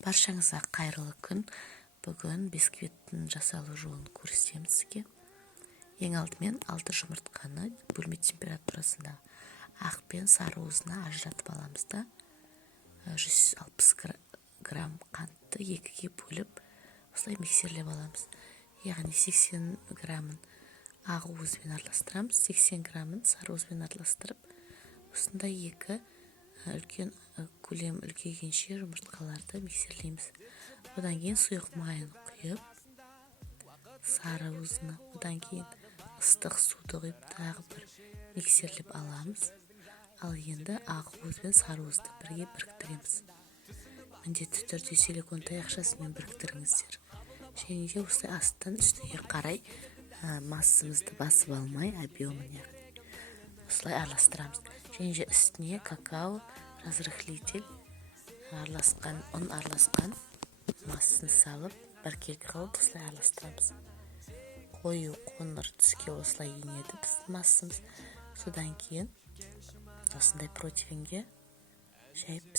Баршаңызға қайырлы күн. Бүгін бисквиттің жасалу жолын көрсетемін сізге. Ең алдымен 6 жұмыртқаны бөлме температурасында ақ пен сары уызына ажыратып аламыз да 160 грамм қантты екіге бөліп осылай миксерлеп аламыз. Яғни 80 граммын ақ уызбен араластырамыз, 80 граммын сары уызбен араластырып, осындай екі үлкен көлем үлкейгенше жұмыртқаларды миксерлейміз. Одан кейін сұйық майын құйып, сары уызына, одан кейін ыстық суды құйып, тағы бір миксерлеп аламыз. Ал енді ақ уыз бен сары уызды бірге біріктіреміз. Міндетті түрде силикон таяқшасымен біріктіріңіздер. Және де осылай астан үстіге қарай массамызды басып алмай, объемын яғни осылай араластырамыз. Және де үстіне какао, разрыхлитель, ұн араласқан массын салып, бір кек қылып осылай араластырамыз. Қою қоңыр түске осылай енеді біздің массамыз. Содан кейін осындай противеньге жайып